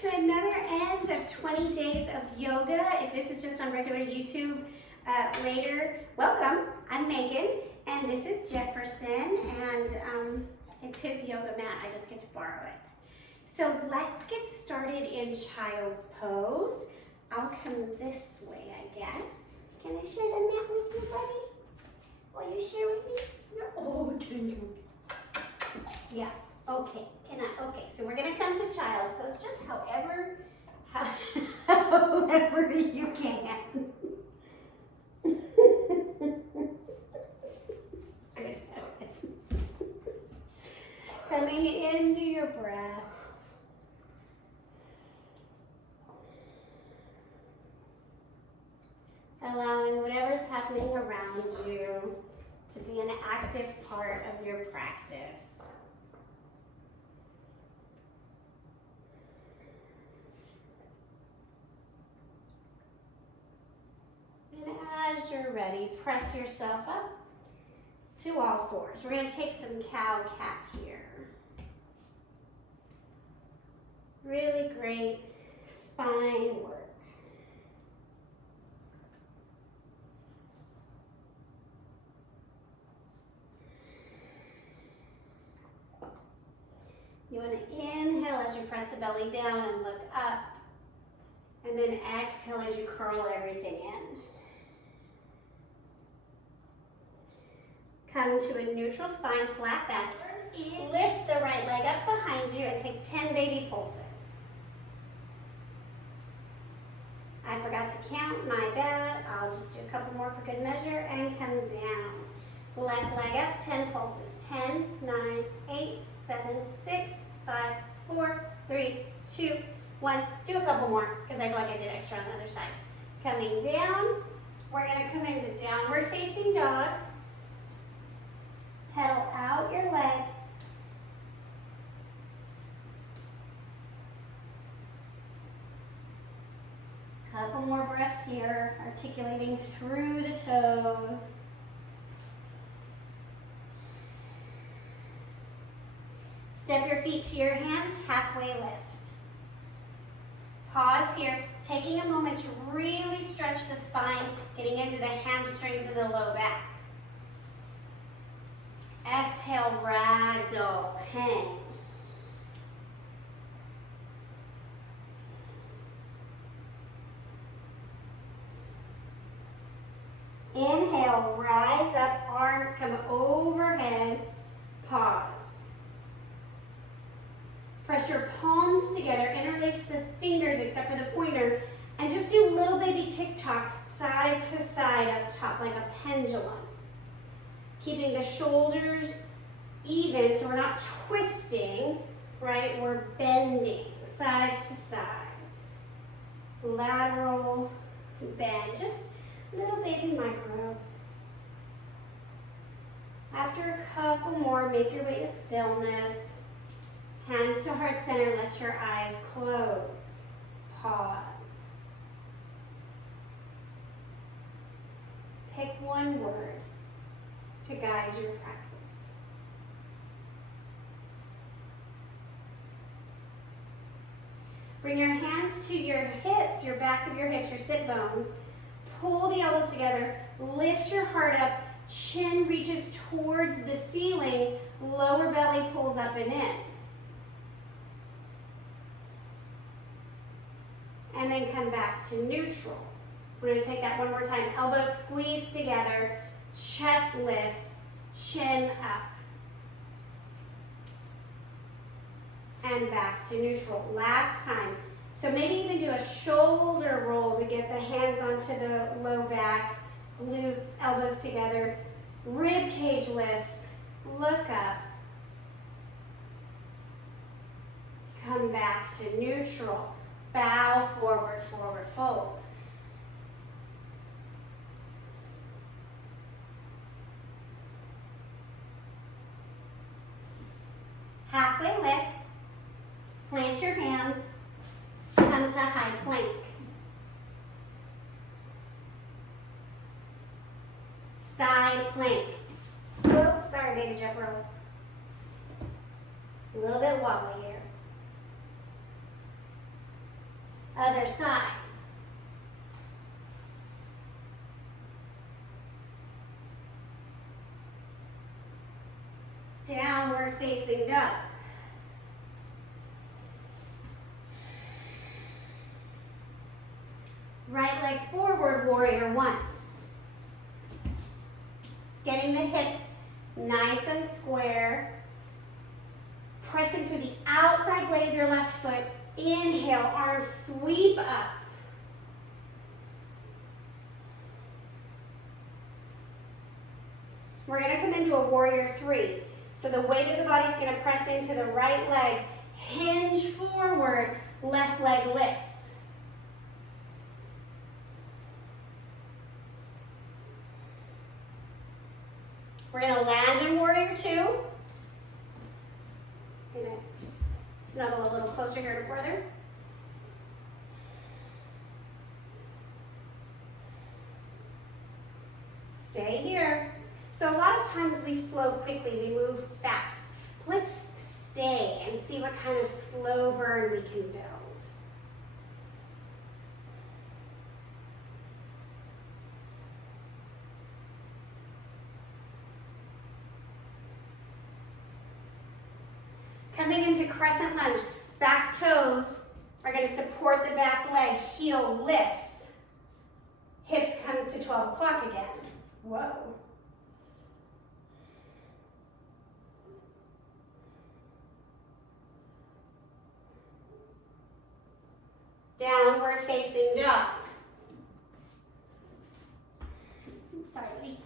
to another end of 20 days of yoga. If this is just on regular YouTube later, welcome. I'm Megan, and this is Jefferson, and it's his yoga mat. I just get to borrow it. So let's get started in child's pose. I'll come this way, I guess. Can I share the mat with you, buddy? Will you share with me? No. Oh, can you? Yeah. Okay. Can I? Okay. So we're gonna come to child's pose, just however you can. Good. Coming into your breath. Allowing whatever's happening around you to be an active part of your practice. And as you're ready, press yourself up to all fours. We're going to take some cow-cat here. Really great spine work. You want to inhale as you press the belly down and look up. And then exhale as you curl everything in. Come to a neutral spine, flat back. Lift the right leg up behind you and take 10 baby pulses. I forgot to count, my bad. I'll just do a couple more for good measure and come down. Left leg up, 10 pulses. 10, 9, 8, 7, 6, 5, 4, 3, 2, 1. Do a couple more because I feel like I did extra on the other side. Coming down, we're going to come into downward facing dog. Pedal out your legs. Couple more breaths here, articulating through the toes. Step your feet to your hands, halfway lift. Pause here, taking a moment to really stretch the spine, getting into the hamstrings and the low back. Exhale, ragdoll, hang. Inhale, rise up, arms come overhead, pause. Press your palms together, interlace the fingers except for the pointer, and just do little baby tick-tocks side to side up top like a pendulum. Keeping the shoulders even so we're not twisting, right? We're bending side to side. Lateral bend, just little baby micro. After a couple more, make your way to stillness. Hands to heart center, let your eyes close. Pause. Pick one word to guide your practice. Bring your hands to your hips, your back of your hips, your sit bones. Pull the elbows together, lift your heart up, chin reaches towards the ceiling, lower belly pulls up and in. And then come back to neutral. We're going to take that one more time. Elbows squeeze together, chest lifts, chin up. And back to neutral. Last time. So maybe even do a shoulder roll to get the hands onto the low back, glutes, elbows together, rib cage lifts, look up. Come back to neutral. Bow forward, forward fold. Halfway lift, plant your hands, come to high plank. Side plank. Oops, sorry baby Jeffro. A little bit wobbly here. Other side. Downward facing dog. Right leg forward, warrior one. Getting the hips nice and square. Pressing through the outside blade of your left foot. Inhale, arms sweep up. We're going to come into a warrior three. So the weight of the body is going to press into the right leg. Hinge forward, left leg lifts. We're going to land in warrior two. I'm going to snuggle a little closer here to brother. Stay here. So a lot of times we flow quickly, we move fast. Let's stay and see what kind of slow burn we can build. Coming into crescent lunge, back toes are going to support the back leg, heel lifts. Hips come to 12 o'clock again. Whoa. Downward facing dog. Sorry, buddy.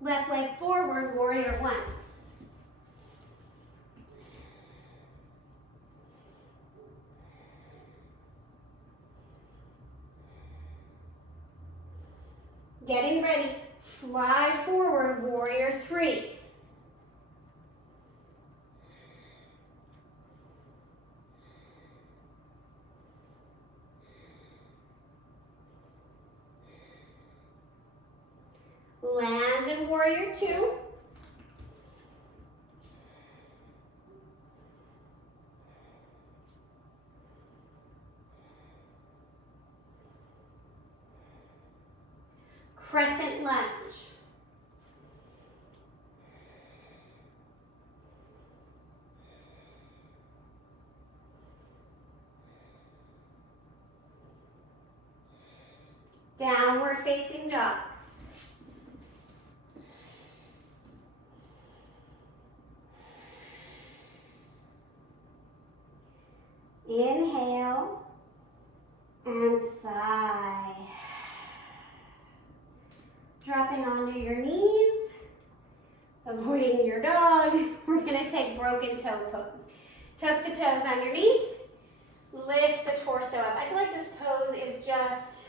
Left leg forward, warrior one. Getting ready, fly forward, warrior three. Land in warrior two. Crescent lunge. Downward facing dog. Inhale and sigh. Dropping onto your knees, avoiding your dog. We're going to take broken toe pose. Tuck the toes underneath, lift the torso up. I feel like this pose is just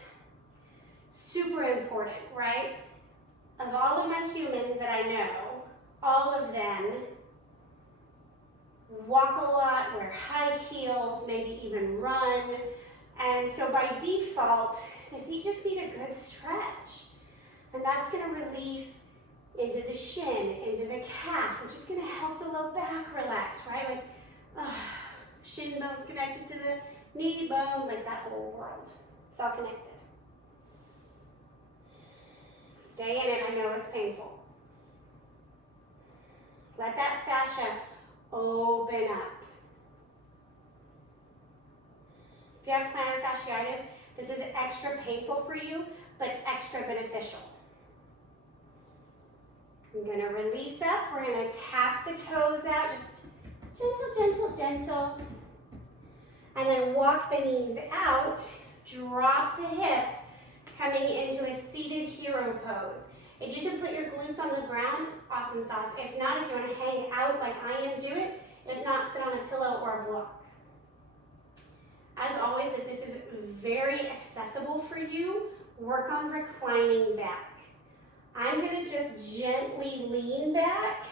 super important, right? Of all of my humans that I know, all of them walk a lot, wear high heels, maybe even run. And so by default, the feet just need a good stretch. And that's going to release into the shin, into the calf, which is going to help the low back relax, right? Like, shin bone's connected to the knee bone, like that whole world. It's all connected. Stay in it. I know it's painful. Let that fascia open up. If you have plantar fasciitis, this is extra painful for you, but extra beneficial. I'm going to release up. We're going to tap the toes out, just gentle, gentle, gentle. And then walk the knees out, drop the hips, coming into a seated hero pose. If you can put your glutes on the ground, awesome sauce. If not, if you want to hang out like I am, do it. If not, sit on a pillow or a block. As always, if this is very accessible for you, work on reclining back. I'm going to just gently lean back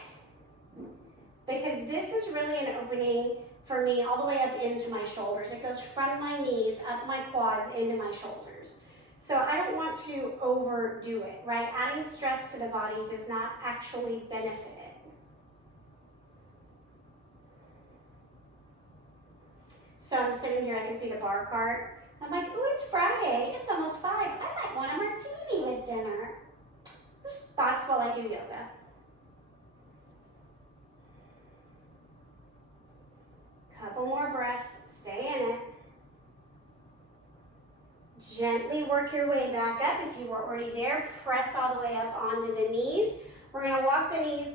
because this is really an opening for me all the way up into my shoulders. It goes from my knees, up my quads, into my shoulders. So I don't want to overdo it, right? Adding stress to the body does not actually benefit it. So I'm sitting here, I can see the bar cart. I'm like, ooh, it's Friday. It's almost 5. I might want a martini with dinner. Just thoughts while I do yoga. Couple more breaths. Stay in it. Gently work your way back up. If you were already there, press all the way up onto the knees. We're going to walk the knees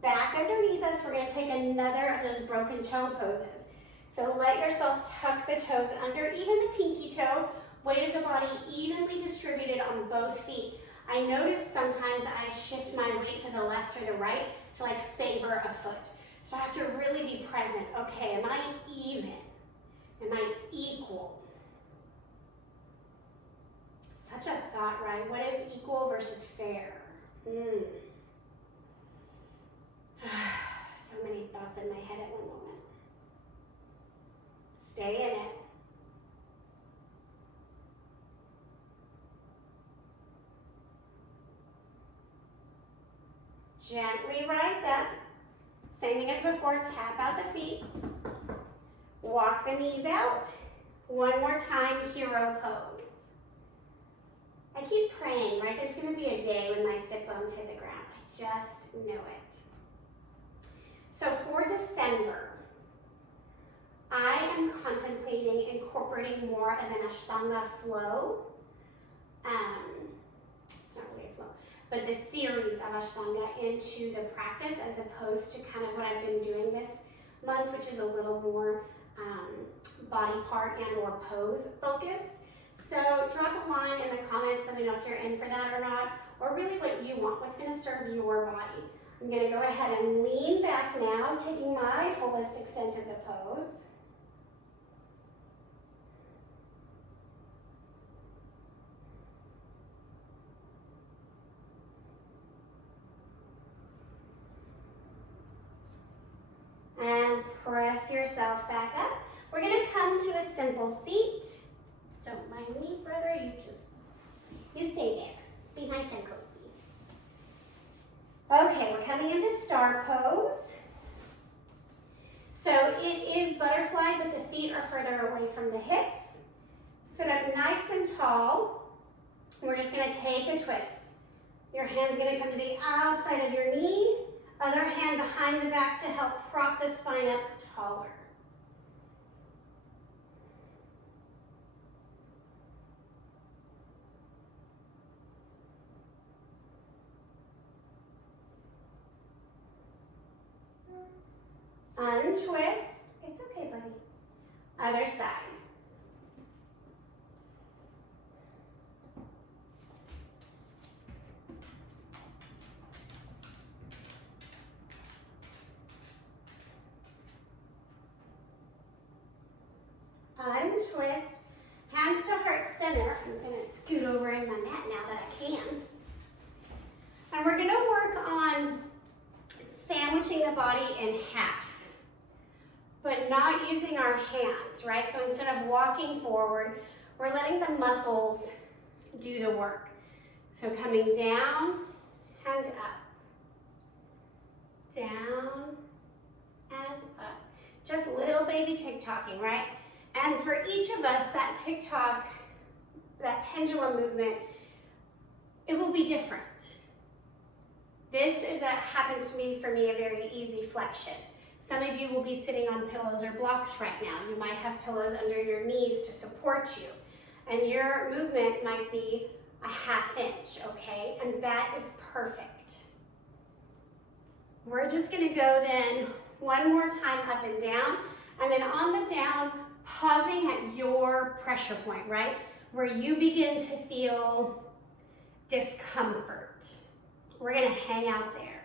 back underneath us. We're going to take another of those broken toe poses. So let yourself tuck the toes under, even the pinky toe, weight of the body evenly distributed on both feet. I notice sometimes I shift my weight to the left or the right to like favor a foot. So I have to really be present. Okay, am I even? Am I equal? Such a thought, right? What is equal versus fair? So many thoughts in my head at one moment. Stay in it. Gently rise up. Same thing as before, tap out the feet. Walk the knees out. One more time, hero pose. I keep praying, right? There's going to be a day when my sit bones hit the ground. I just know it. So for December, I am contemplating incorporating more of an Ashtanga flow. It's not really a flow, but the series of Ashtanga into the practice as opposed to kind of what I've been doing this month, which is a little more body part and or pose focused. So drop a line in the comments, let me know if you're in for that or not, or really what you want, what's going to serve your body. I'm going to go ahead and lean back now, taking my fullest extent of the pose. And press yourself back up. We're going to come to a simple seat. Don't mind me, brother. You stay there. Be nice and cozy. Okay, we're coming into star pose. So it is butterfly, but the feet are further away from the hips. Sit up nice and tall. We're just going to take a twist. Your hand's going to come to the outside of your knee. Other hand behind the back to help prop the spine up taller. Untwist. It's okay, buddy. Other side. Untwist. Hands to heart center. I'm going to scoot over in my mat now that I can. And we're going to work on sandwiching the body in half, but not using our hands, right? So instead of walking forward, we're letting the muscles do the work. So coming down and up, down and up. Just little baby tick-tocking, right? And for each of us, that tick-tock, that pendulum movement, it will be different. This happens to me, for me, a very easy flexion. Some of you will be sitting on pillows or blocks right now. You might have pillows under your knees to support you. And your movement might be a ½ inch, okay? And that is perfect. We're just gonna go then one more time up and down. And then on the down, pausing at your pressure point, right? Where you begin to feel discomfort. We're gonna hang out there.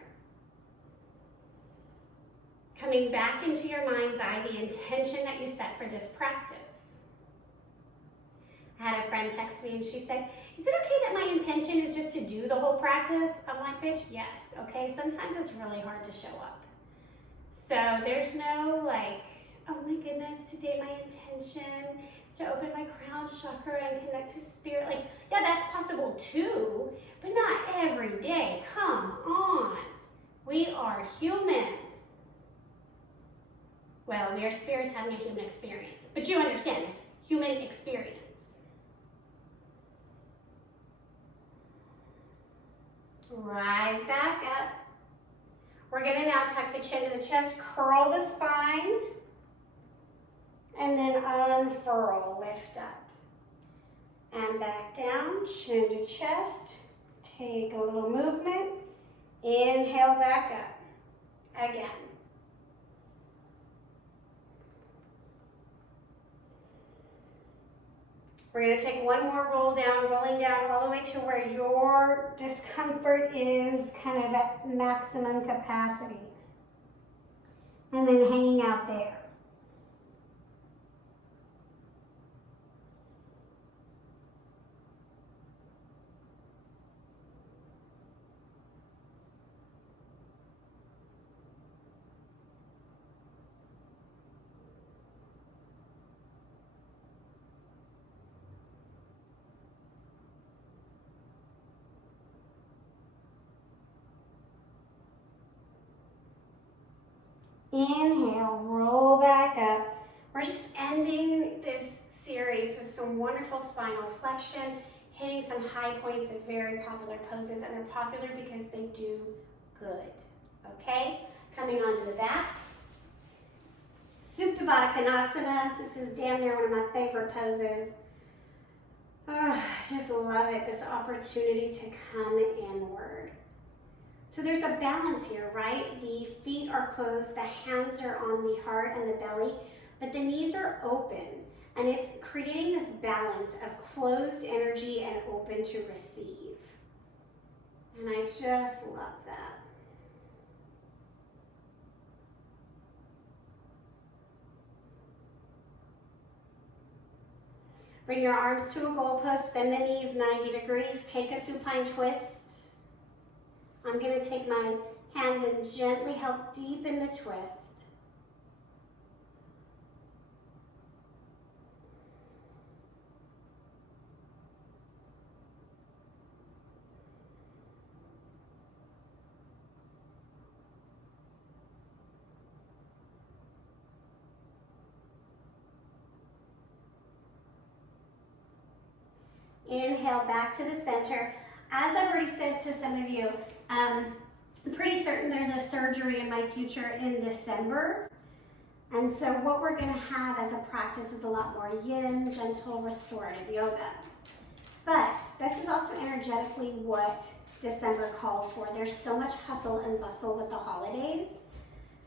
Coming back into your mind's eye, the intention that you set for this practice. I had a friend text me and she said, is it okay that my intention is just to do the whole practice? I'm like, bitch, yes, okay? Sometimes it's really hard to show up. So there's no like, oh my goodness, today my intention is to open my crown chakra and connect to spirit. Like, yeah, that's possible too, but not every day. Come on. We are human. Well, we are spirits having a human experience. But you understand, it's human experience. Rise back up. We're going to now tuck the chin to the chest, curl the spine, and then unfurl, lift up. And back down, chin to chest. Take a little movement. Inhale back up. Again. We're going to take one more roll down, rolling down all the way to where your discomfort is kind of at maximum capacity. And then hanging out there. Inhale, roll back up. We're just ending this series with some wonderful spinal flexion, hitting some high points of very popular poses, and they're popular because they do good. Okay? Coming onto the back. Supta Baddha Konasana. This is damn near one of my favorite poses. Oh, I just love it, this opportunity to come inward. So there's a balance here, right? The feet are closed, the hands are on the heart and the belly, but the knees are open. And it's creating this balance of closed energy and open to receive. And I just love that. Bring your arms to a goalpost, bend the knees 90 degrees, take a supine twist. I'm going to take my hand and gently help deepen the twist. Inhale back to the center. As I've already said to some of you, I'm pretty certain there's a surgery in my future in December. And so what we're going to have as a practice is a lot more yin, gentle, restorative yoga. But this is also energetically what December calls for. There's so much hustle and bustle with the holidays.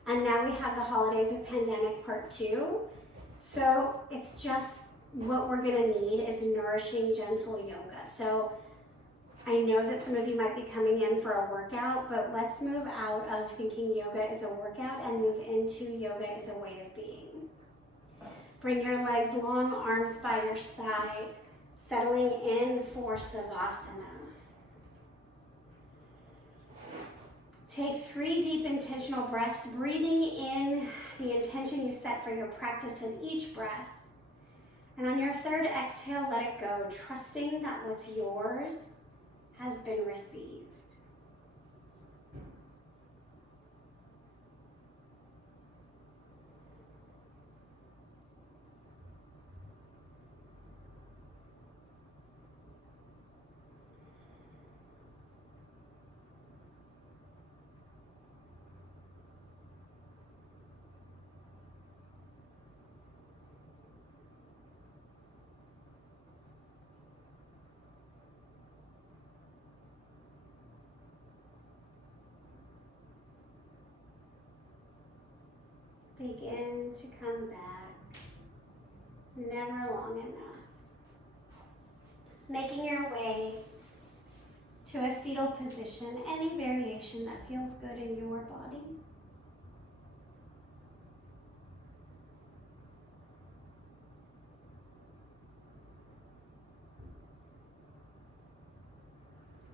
And now we have the holidays with pandemic part 2. So it's just what we're going to need is nourishing, gentle yoga. So I know that some of you might be coming in for a workout, but let's move out of thinking yoga is a workout and move into yoga as a way of being. Bring your legs long, arms by your side, settling in for Savasana. Take 3 deep intentional breaths, breathing in the intention you set for your practice with each breath. And on your 3rd exhale, let it go, trusting that what's yours has been received. Begin to come back, never long enough. Making your way to a fetal position, any variation that feels good in your body.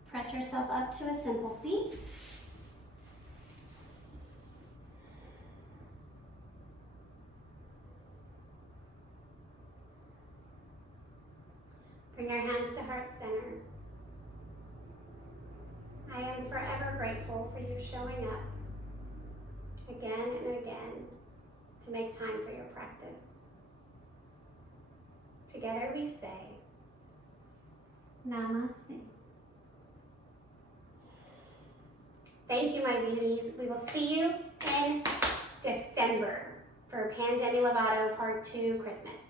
Press yourself up to a simple seat. Bring your hands to heart center. I am forever grateful for you showing up again and again to make time for your practice. Together we say, Namaste. Thank you, my beauties. We will see you in December for Pandemi Lovato Part 2 Christmas.